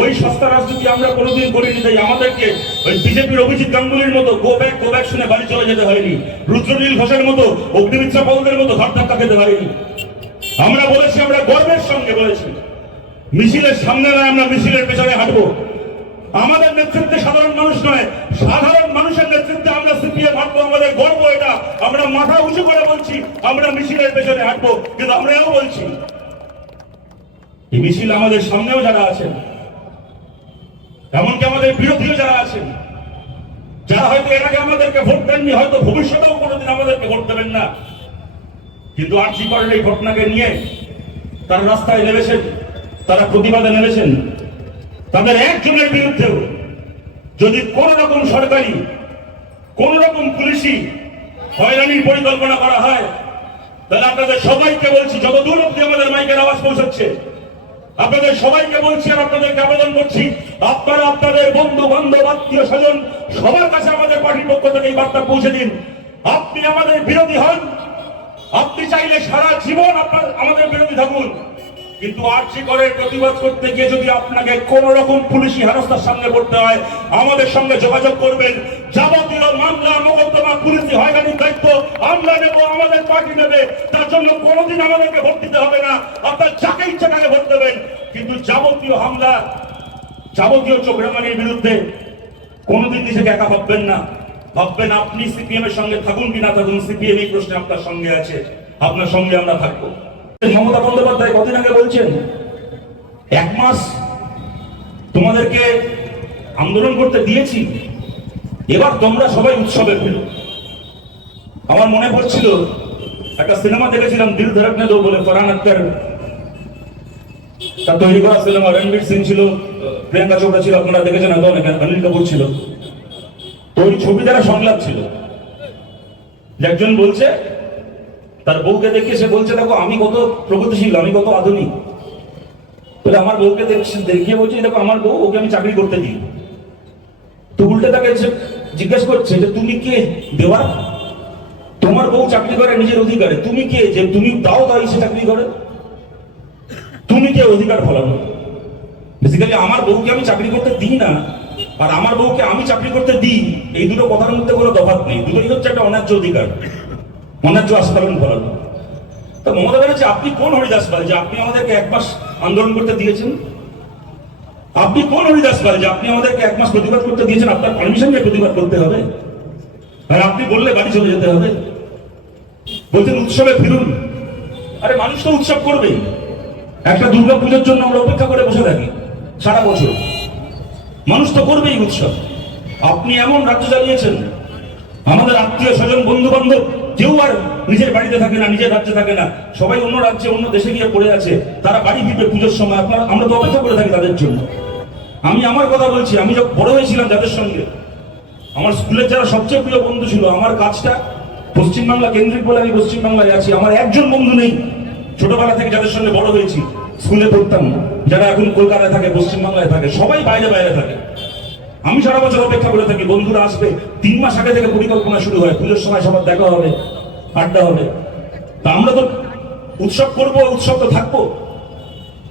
ওই সস্তা রাজনীতি আমরা কোনোদিন করিনি। তাই আমাদেরকে ওই বিজেপির অভিজিৎ গাঙ্গুলির মতো গো ব্যাক শুনে বাড়ি চলে যেতে হয়নি, রুদ্রনীল ঘোষের মতো, অগ্নিমিত্রা পাউলদের মতো ঘর ধাক্কা খেতে হয়নি। আমরা বলেছি, আমরা গর্বের সঙ্গে বলেছি, মিছিলের সামনে নয়, আমরা মিছিলের পেছনে হাঁটবো। আমাদের নেতৃত্বে সাধারণ মানুষ নয়, সাধারণ মানুষের নেতৃত্বে আমরা সিপিএম হাঁটবো, আমাদের গর্ব এটা। আমরা মাথা উঁচু করে বলছি আমরা মিছিলের পেছনে হাঁটবো। কিন্তু আমরাও বলছি এই মিছিল আমাদের সামনেও যারা আছেন, এমনকি আমাদের বিরোধীও যারা আছেন, যারা হয়তো এর আগে আমাদেরকে ভোট দেননি, হয়তো ভবিষ্যতেও কোনোদিন আমাদেরকে ভোট দেবেন না, কিন্তু আরজি করের এই ঘটনাকে নিয়ে তারা রাস্তায় নেমেছেন, তারা প্রতিবাদে নেমেছেন। তাদের একজনের বিরুদ্ধেও যদি কোন রকম সরকারি, কোন রকম পুলিশি হয়রানির পরিকল্পনা করা হয়, তাহলে আপনাদের সবাইকে বলছি, যত দূর অব্দি আমাদের মাইকের আওয়াজ পৌঁছচ্ছে, আপনাদের সবাইকে বলছি আর আপনাদেরকে আবেদন করছি, আপনারা আপনাদের বন্ধু বান্ধব আত্মীয় স্বজন সবার কাছে আমাদের পার্টির পক্ষ থেকে এই বার্তা পৌঁছে দিন। আপনি আমাদের বিরোধী হন, আপনি চাইলে সারা জীবন আমাদের বিরোধী থাকুন, কিন্তু আরজি করে প্রতিবাদ করতে গিয়ে যদি আপনাকে কোন রকম পুলিশি হেনস্থার সামনে পড়তে হয়, আমাদের সঙ্গে যোগাযোগ করবেন। যাবতীয় মামলা মোকদ্দমা পুলিশি হয়রানির দায়িত্ব আমরা নেব, আমাদের পার্টি নেবে। তার জন্য কোনোদিন আমাদেরকে ভোট দিতে হবে না, আপনার যাকে ইচ্ছা তাকে ভোট দেবেন। কিন্তু যাবতীয় হামলা, যাবতীয় চোখরামানির বিরুদ্ধে কোনোদিন নিজেকে একা ভাববেন না। ভাববেন আপনি সিপিএম এর সঙ্গে থাকুন কি না থাকুন, সিপিএম এই প্রশ্নে আপনার সঙ্গে আছে, আপনার সঙ্গে আমরা থাকবো। মমতা বন্দ্যোপাধ্যায় কদিন আগে বলছেন 1 মাস তোমাদেরকে আন্দোলন করতে দিয়েছি, এবার তোমরা সবাই উৎসবে ফেলো। আমার মনে পড়ছিল একটা সিনেমা দেখেছিলাম দিল ধড়কনে দো বলে, ফরহান আখতার তার তৈরি করা সিনেমা। রণবীর সিং ছিল, প্রিয়াঙ্কা চোপড়া ছিল, আপনারা দেখেছেন হয়তো, অনেক অনিল কাপুর ছিল। তো ওই ছবি দ্বারা সংলাপ ছিল, একজন বলছে তার বউকে দেখে, সে বলছে দেখো আমি কত প্রগতিশীল, আমি কত আধুনিক। বলে আমার বউকে দেখিয়ে বলছি দেখো আমার বউ, ওকে আমি চাকরি করতে দিই। তো উল্টে তাকে জিজ্ঞেস করছে যে তুমি কে দেওয়া, তোমার বউ চাকরি করে নিজের অধিকারে, তুমি কে যে তুমি দাও তাই সে চাকরি করে, তুমি কে অধিকার ফলানো? বেসিক্যালি আমার বউকে আমি চাকরি করতে দিই না আর আমার বউকে আমি চাকরি করতে দিই, এই দুটো কথার মধ্যে কোনো তফাৎ নেই। দুটোই হচ্ছে একটা অন্যায্য অধিকার, অন্যায্য আস্ফালন ফলানো। তো মমতা ব্যানার্জি আপনি কোন হরিদাস পাল যে আপনি আমাদেরকে 1 মাস আন্দোলন করতে দিয়েছেন? আপনি কোন হরিদাস পাল যে আপনি আমাদেরকে 1 মাস প্রতিবাদ করতে দিয়েছেন? আপনার পারমিশন নিয়ে প্রতিবাদ করতে হবে আর আপনি বললে বাড়ি চলে যেতে হবে। বলছেন উৎসবে ফিরুন। আরে মানুষ তো উৎসব করবেই। একটা দুর্গা পুজোর জন্য আমরা অপেক্ষা করে বসে থাকি সারা বছর, মানুষ তো করবেই উৎসব। আপনি এমন রাজ্য চালিয়েছেন, আমাদের আত্মীয় স্বজন বন্ধু বান্ধব কেউ আর নিজের বাড়িতে থাকে না, নিজের রাজ্যে থাকে না, সবাই অন্য রাজ্যে অন্য দেশে গিয়ে পড়ে আছে। তারা বাড়ি ফিরবে পুজোর সময়, আমরা তো অপেক্ষা করে থাকি তাদের জন্য। আমি আমার কথা বলছি, আমি যখন বড় হয়েছিলাম যাদের সঙ্গে, আমার স্কুলের যারা সবচেয়ে প্রিয় বন্ধু ছিল, আমার কাজটা পশ্চিমবাংলা কেন্দ্রিক বলে আমি পশ্চিমবাংলায় আছি। আমার একজন বন্ধু নেই ছোটবেলা থেকে যাদের সঙ্গে বড় হয়েছি, স্কুলে পড়তাম, যারা এখন কলকাতায় থাকে, পশ্চিমবাংলায় থাকে, সবাই বাইরে বাইরে থাকে। আমি সারা বছর অপেক্ষা করে থাকি বন্ধুরা আসবে। 3 মাস আগে থেকে পরিকল্পনা শুরু হয়, পুজোর সময় সবার দেখা হবে, আড্ডা হবে। তা আমরা তো উৎসব করবো, উৎসব তো থাকবো।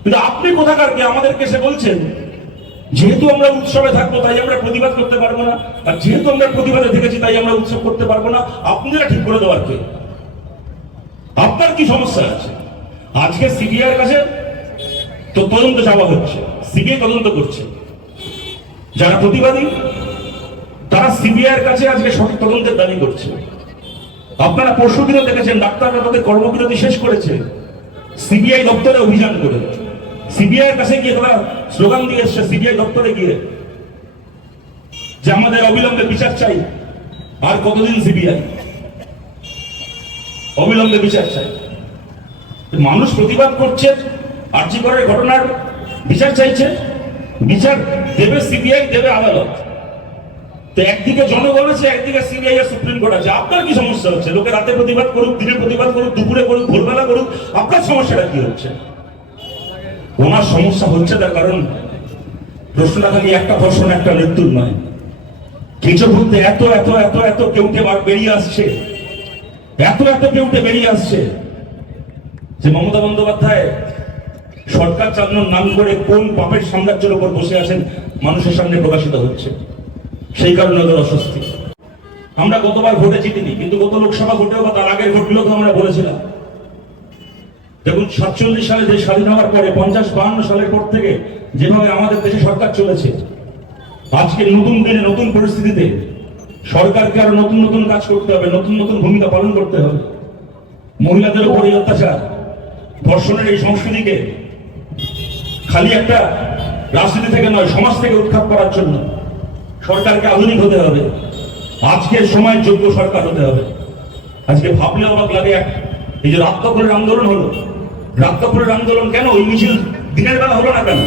কিন্তু আপনি কোথাকার কে আমাদেরকে এসে বলছেন যেহেতু আমরা উৎসবে থাকবো তাই আমরা প্রতিবাদ করতে পারবো না, আর যেহেতু আমরা প্রতিবাদে থেকেছি তাই আমরা উৎসব করতে পারবো না। আপনারা ঠিক করে দেওয়ার কে? আপনার কি সমস্যা আছে? আজকে সিবিআইয়ের কাছে তো তদন্ত চাওয়া হচ্ছে, সিবিআই তদন্ত করছে। যারা প্রতিবাদী তারা সিবিআইয়ের কাছে আজকে সঠিক তদন্তের দাবি করছে। আপনারা পরশুদিনও দেখেছেন ডাক্তাররা তাদের কর্মবিরতি শেষ করেছে, সিবিআই দপ্তরে অভিযান করে, সিবিআইয়ের কাছে গিয়ে তারা স্লোগান দিয়ে এসছে, সিবিআই দপ্তরে গিয়ে যে আমাদের অবিলম্বে বিচার চাই। আর কতদিন সিবিআই? অবিলম্বে বিচার চাই। মানুষ প্রতিবাদ করছে, আরজি করের ঘটনার বিচার চাইছে, বিচার দেবে সিবিআই, দেবে আদালত। তো একদিকে জনগণ আছে, একদিকে সিবিআই আর সুপ্রিম কোর্ট আছে। আপনার কি সমস্যা হচ্ছে? লোকে রাতে প্রতিবাদ করুক, দিনে প্রতিবাদ করুক, দুপুরে করুক, ভোরবেলা করুক, আপনার সমস্যাটা কি হচ্ছে? ওনার সমস্যা হচ্ছে তার কারণ প্রশ্নটা খালি একটা ধর্ষণ একটা মৃত্যুর নয়, কিছু বলতে এত এত এত এত কেউটে বেরিয়ে আসছে, এত এত কেউটে বেরিয়ে আসছে যে মমতা বন্দ্যোপাধ্যায় সরকার চালানোর নাম করে কোন পাপের সাম্রাজ্যের উপর বসে আছেন মানুষের সামনে প্রকাশিত হচ্ছে। সেই কারণে ওদের অস্বস্তি। আমরা গতবার ভোটে জিতিনি, কিন্তু গত লোকসভা ভোটেও বা তার আগের ভোটগুলোকে আমরা বলেছিলাম দেখুন 47 সালে দেশ স্বাধীন হওয়ার পরে 50-52 সালের পর থেকে যেভাবে আমাদের দেশে সরকার চলেছে, আজকে নতুন দিনে নতুন পরিস্থিতিতে সরকারকে আরো নতুন নতুন কাজ করতে হবে, নতুন নতুন ভূমিকা পালন করতে হবে। মহিলাদের উপর এই অত্যাচার, ধর্ষণের এই সংস্কৃতিকে খালি একটা রাজনীতি থেকে নয়, সমাজ থেকে উৎখাত করার জন্য সরকারকে আধুনিক হতে হবে। আজকের সময় যোগ্য সরকার হতে হবে। আজকে ভাবলে অবাক লাগে, এই যে রাত কাপুরের আন্দোলন হলো, রাত কাপুরের আন্দোলন কেন? ওই মিছিল দিনের বেলা হলো না কেন?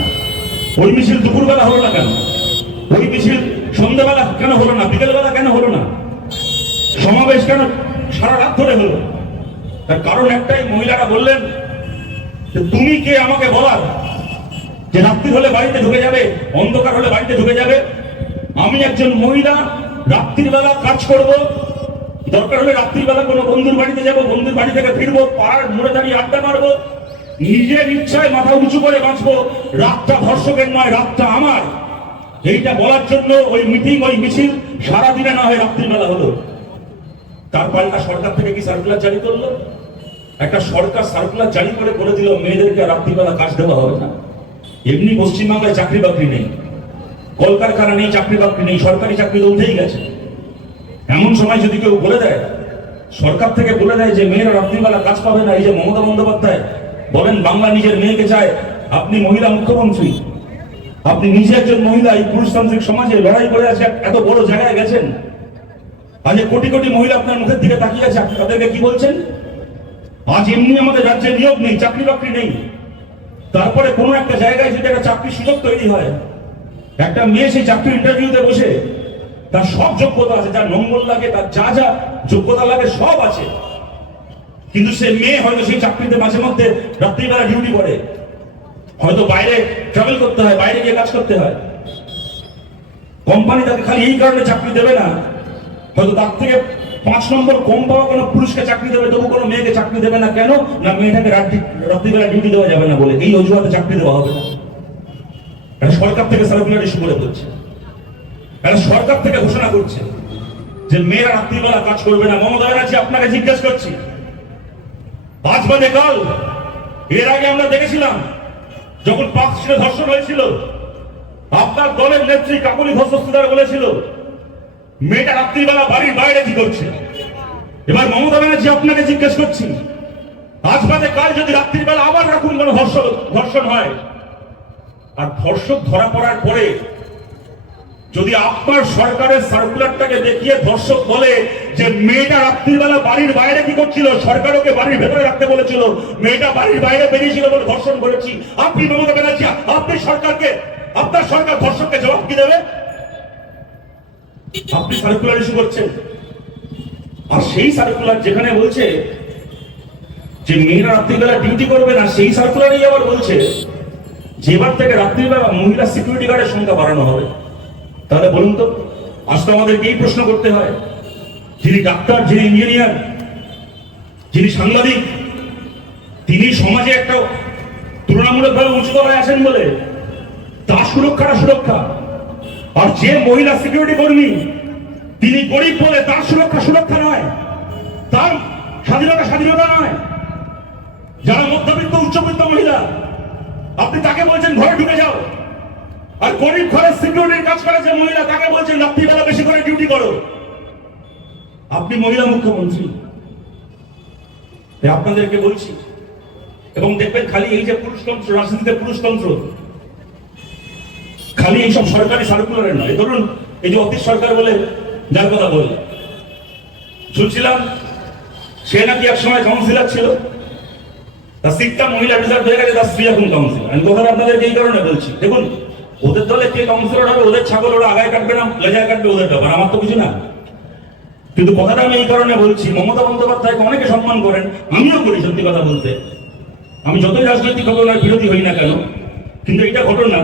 ওই মিছিল দুপুর বেলা হলো না কেন? ওই মিছিল সন্ধ্যাবেলা কেন হলো না? বিকেল বেলা কেন হলো না? সমাবেশ কেন সারা রাত ধরে হলো? তার কারণ একটাই, মহিলারা বললেন যে তুমি কে আমাকে বলার যে রাত্রি হলে বাড়িতে ঢুকে যাবে, অন্ধকার হলে বাড়িতে ঢুকে যাবে? আমি একজন মহিলা, রাত্রির বেলা কাজ করব, দরকার হলে রাত্রিবেলা কোনো বন্ধুর বাড়িতে যাব, বন্ধুর বাড়ি থেকে ফিরবো, পাড়ার মোড়ে দাঁড়িয়ে আড্ডা মারবো, নিজের ইচ্ছায় মাথা উঁচু করে বাঁচবো, রাতটা ধর্ষকের নয়, রাতটা আমার, এইটা বলার জন্য ওই মিটিং, ওই মিছিল সারাদিনে না হয় রাত্রিবেলা হলো। তার পাল্টা সরকার থেকে কি সার্কুলার জারি করলো? একটা সরকার সার্কুলার জারি করে বলে দিল মেয়েদেরকে রাত্রিবেলা কাজ দেওয়া হবে না। এমনি পশ্চিমবাংলায় চাকরি বাকরি নেই, কলকারখানা নেই, চাকরি বাকরি নেই, সরকারি চাকরি তো উঠেই গেছে। এমন সময় যদি কেউ বলে দেয়, সরকার থেকে বলে দেয় যে মেয়েরা রাত্রিবেলা কাজ পাবে না, এই যে মমতা বন্দ্যোপাধ্যায় বলেন বাংলা নিজের মেয়েকে চায়, আপনি মহিলা মুখ্যমন্ত্রী, আপনি নিজে একজন মহিলা, এই পুরুষতান্ত্রিক সমাজে লড়াই করে আছে, এত বড় জায়গায় গেছেন, আজ কোটি কোটি মহিলা আপনার মুখের দিকে তাকিয়ে আছে, আপনি তাদেরকে কি বলছেন? আজ এমনি আমাদের রাজ্যে নিয়োগ নেই, চাকরি বাকরি নেই, তারপরে কোনো একটা জায়গায় যদি একটা চাকরির সুযোগ তৈরি হয়, একটা মেয়ে সেই চাকরির ইন্টারভিউতে বসে তার সব যোগ্যতা আছে, যার নম্বর লাগে, তার যা যা যোগ্যতা লাগে সব আছে, কিন্তু সে মেয়ে হয়তো সেই চাকরিতে মাঝে মধ্যে রাত্রিবেলা ডিউটি করে, হয়তো বাইরে ট্রাভেল করতে হয়, বাইরে গিয়ে কাজ করতে হয়। কোম্পানি তাকে খালি এই কারণে চাকরি দেবে না, হয়তো তার থেকে 5 নম্বর কম পাওয়া কোনো পুরুষকে চাকরি দেবে, তবু কোনো মেয়েকে চাকরি দেবে না। কেন না? মেয়েটাকে রাত্রিবেলা ডিউটি দেওয়া যাবে না বলে, এই অজুহাতে চাকরি দেওয়া হবে না। এটা সরকার থেকে সার্কুলার ইস্যু করে বলছে, এটা সরকার থেকে ঘোষণা করছে যে মেয়েরা রাত্রিবেলা কাজ করবে না। মমতা ব্যানার্জি, আপনাকে জিজ্ঞেস করছি, আজ বাদে কাল, এর আগে আমরা দেখেছিলাম যখন পাকশিরে ধর্ষণ হয়েছিল, আপনার দলের নেত্রী কাকলি ঘোষ দস্তিদার বলেছিল মেয়েটা রাত্রিবেলা বাড়ির বাইরে কি করছে। এবার মমতা ব্যানার্জি, আপনাকে জিজ্ঞেস করছি, আজ বাদে কাল যদি রাত্রিবেলা আবার রাখুন কোনো ধর্ষণ হয়, আর ধর্ষক ধরা পড়ার পরে যদি আপনার সরকারের সার্কুলারটাকে দেখিয়ে ধর্ষক বলে যে মেয়েটা রাত্রিবেলা বাড়ির বাইরে কি করছিল, সরকার ওকে বাড়ির ভেতরে রাখতে বলেছিল, মেয়েটা বাড়ির বাইরে বেরিয়েছিল বলে ধর্ষণ করেছি, আপনি মমতা ব্যানার্জি, আপনি সরকারকে, আপনার সরকার ধর্ষককে জবাব কি দেবে? আপনি সার্কুলার ইস্যু করছেন, আর সেই সার্কুলার যেখানে বলছে যে মেয়েরা রাত্রিবেলা ডিউটি করবে না, সেই সার্কুলারেই আবার বলছে যে এবার থেকে রাত্রিবেলা মহিলা সিকিউরিটি গার্ডের সংখ্যা বাড়ানো হবে। তাহলে বলুন তো, আজ তো আমাদেরকে এই প্রশ্ন করতে হয়, যিনি ডাক্তার, যিনি ইঞ্জিনিয়ার, যিনি সাংবাদিক, তিনি সমাজে একটা তুলনামূলকভাবে উঁচু তলায় আসেন বলে তার সুরক্ষাটা সুরক্ষা, আর যে মহিলা সিকিউরিটি কর্মী তিনি গরিব বলে তার সুরক্ষা সুরক্ষা নয়, তার স্বাধীনতা স্বাধীনতা নয়। যারা মধ্যবিত্ত উচ্চবিত্ত মহিলা, আপনি তাকে বলছেন ঘরে ঢুকে যাও, আর গরিব ঘরের সিকিউরিটির কাজ করে যে মহিলা, তাকে বলছেন রাত্রিবেলা বেশি করে ডিউটি করো। আপনি মহিলা মুখ্যমন্ত্রী, আপনাদেরকে বলছি, এবং দেখবেন খালি এই যে পুরুষতন্ত্র, রাজনীতিতে পুরুষতন্ত্র খালি এইসব সরকারি সার্কুলারের নয়। ধরুন এই যে অতীশ সরকার বলে যার কথা বলল, শুনছিলাম সে নাকি এক সময় কাউন্সিলর ছিল, তার সিটটা মহিলা রিজার্ভ হয়ে গেছে, তার স্ত্রী এখন কাউন্সিলর। আমি কথাটা আপনাদেরকে এই কারণে বলছি, দেখুন ওদের দলে কে কাউন্সিলর হবে, ওদের ছাগল ওরা আগায় কাটবে না লেজায় কাটবে, ওদের ব্যাপার, আমার তো কিছু না। কিন্তু কথাটা আমি এই কারণে বলছি, মমতা বন্দ্যোপাধ্যায়কে অনেকে সম্মান করেন, আমিও করি সত্যি কথা বলতে, আমি যতই রাজনৈতিক ঘটনার বিরোধী হই না কেন, কিন্তু এটা ঘটনা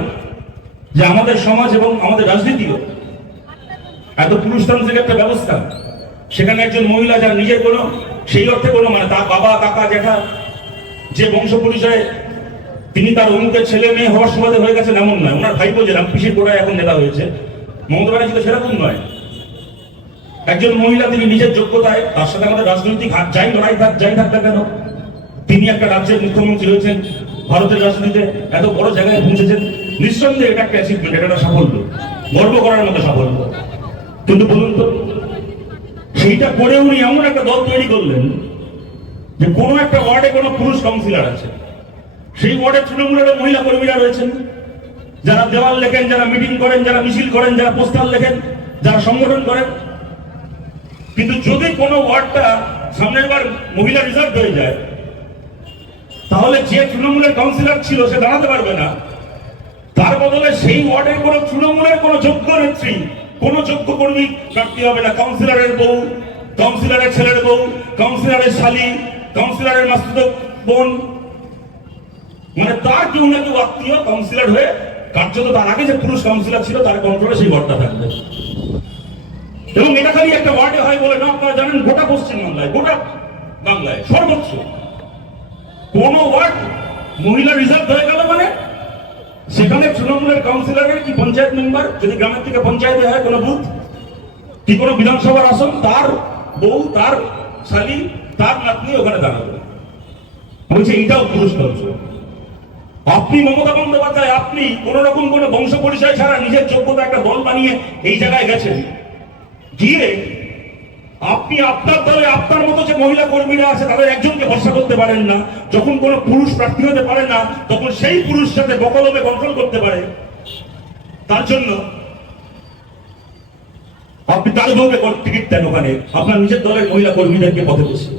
যে আমাদের সমাজ এবং আমাদের রাজনীতিও এত পুরুষতান্ত্রিক একটা ব্যবস্থা, সেখানে একজন মহিলা যার নিজের কোনো সেই অর্থে কোনো মানে তার বাবা কাকা জ্যাঠা যে বংশ পরিচয়ে তিনি তার অমুকের ছেলে মেয়ে হওয়ার সুবাদে হয়ে গেছেন এমন নয়, ওনার ভাইপো যেরকম পিসির গোড়ায় এখন নেতা হয়েছে, মমতা ব্যানার্জি তো সেরকম নয়। একজন মহিলা, তিনি নিজের যোগ্যতায়, তার সাথে আমাদের রাজনৈতিক হাত যাই লড়াই থাক যাই থাক না কেন, তিনি একটা রাজ্যের মুখ্যমন্ত্রী হয়েছেন, ভারতের রাজনীতিতে এত বড় জায়গায় পৌঁছেছেন, নিঃসন্দেহে এটা একটা অ্যাচিভমেন্ট, এটা একটা সাফল্য, গর্ব করার মতো সাফল্য। কিন্তু বলুন তো, সেইটা করে উনি এমন একটা দল তৈরি করলেন যে কোনো একটা ওয়ার্ডে কোনো পুরুষ কাউন্সিলর আছে, সেই ওয়ার্ডে তৃণমূলের মহিলা কর্মীরা রয়েছেন, যারা দেওয়াল লেখেন, যারা মিটিং করেন, যারা মিছিল করেন, যারা পোস্টার লেখেন, যারা সংগঠন করেন। কিন্তু যদি কোনো ওয়ার্ডটা সামনের বার মহিলা রিজার্ভ হয়ে যায়, তাহলে যে তৃণমূলের কাউন্সিলর ছিল সে দাঁড়াতে পারবে না, তার বদলে সেই ওয়ার্ডের কোনো তৃণমূলের কোনো যোগ্য নেত্রী, কোনো যোগ্য কর্মী প্রার্থী হবে না। কাউন্সিলরের বউ, কাউন্সিলরের ছেলের বউ, কাউন্সিলরের শালী, কাউন্সিলরের মাসুদ বোন, মানে তার কেউ না কেউ আত্মীয় কাউন্সিলর হয়ে কার্যত তার আগে যে পুরুষ কাউন্সিলর ছিল তার কন্ট্রোলে সেই ওয়ার্ডটা থাকবে। এবং এটা খালি একটা ওয়ার্ডে হয় বলে না, আপনারা জানেন গোটা পশ্চিমবাংলায়, গোটা বাংলায় সর্বোচ্চ কোন ওয়ার্ড মহিলা রিজার্ভ হয়ে গেল মানে সেখানে তৃণমূলের কাউন্সিলরের কি পঞ্চায়েত মেম্বার, যদি গ্রামের থেকে পঞ্চায়েতে হয় কোনো বুথ কি কোনো বিধানসভার আসন, তার বউ, তার শালী, তার নাতনি ওখানে দাঁড়াবে। বলছে এটাও পুরুষতন্ত্র। আপনি মমতা বন্দ্যোপাধ্যায়, আপনি কোন রকম কোন বংশ পরিচয় ছাড়া নিজের যোগ্যতা একটা দল বানিয়ে এই জায়গায় গেছেন, গিয়ে আপনি আপনার দলে আপনার মতো যে মহিলা কর্মীরা আছে তাদের একজনকে ভরসা করতে পারেন না। যখন কোনো পুরুষ প্রার্থী হতে পারে না তখন সেই পুরুষ সাথে বকলমে কন্ট্রোল করতে পারে, তার জন্য আপনি তার বউকে টিকিট দেন ওখানে আপনার নিজের দলের মহিলা কর্মীদেরকে পথে বসে।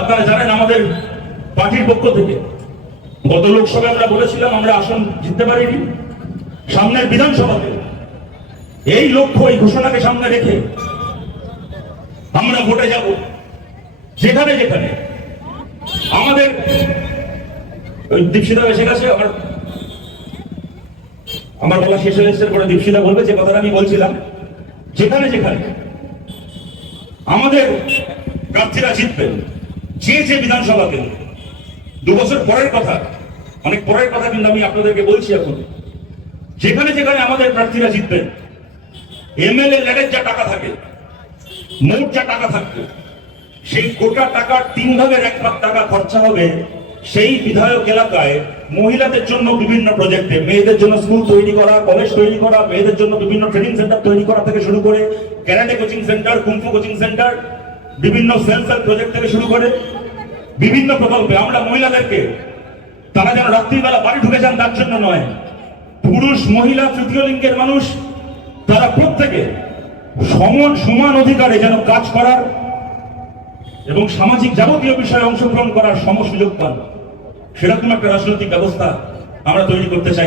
আপনারা জানেন আমাদের পার্টির পক্ষ থেকে গত লোকসভায় আমরা বলেছিলাম আমরা আসন জিততে পারিনি, সামনের বিধানসভাতে এই লক্ষ্য, এই ঘোষণাকে সামনে রেখে আমরা ভোটে যাব। যেখানে যেখানে আমাদের দীপশিতা এসে গেছে, আমার বলা শেষ হয়ে এসেছে, পরে দীপশিতা বলবে যে কথাটা আমি বলছিলাম। যেখানে যেখানে আমাদের প্রার্থীরা জিতবেন, যে যে বিধানসভা কেন্দ্র, 2 বছর পরের কথা, অনেক পরের কথা, কিন্তু আমি আপনাদেরকে বলছি এখন, যেখানে যেখানে আমাদের প্রার্থীরা জিতবেন, এমএলএ ল্যাডের যা টাকা থাকে, মোট যা টাকা থাকবে, সেই গোটা টাকার 3 ভাগের 1 ভাগ টাকা খরচা হবে সেই বিধায়ক এলাকায় মহিলাদের জন্য বিভিন্ন প্রজেক্টে, মেয়েদের জন্য স্কুল তৈরি করা, কলেজ তৈরি করা, মেয়েদের জন্য বিভিন্ন ট্রেনিং সেন্টার তৈরি করা থেকে শুরু করে karate coaching centre, kung fu coaching centre, বিভিন্ন সেলফ হেল্প প্রজেক্ট থেকে শুরু করে বিভিন্ন প্রকল্পে আমরা মহিলাদেরকে, তারা যেন রাত্রিবেলা বাড়ি ঢুকে যান তার জন্য নয়, পুরুষ মহিলা তৃতীয় লিঙ্গের মানুষ তারা প্রত্যেকে সমান অধিকারে যেন কাজ করার এবং সামাজিক যাবতীয় বিষয়ে অংশগ্রহণ করার সুযোগ পান, সেরকম একটা রাজনৈতিক ব্যবস্থা আমরা তৈরি করতে চাই।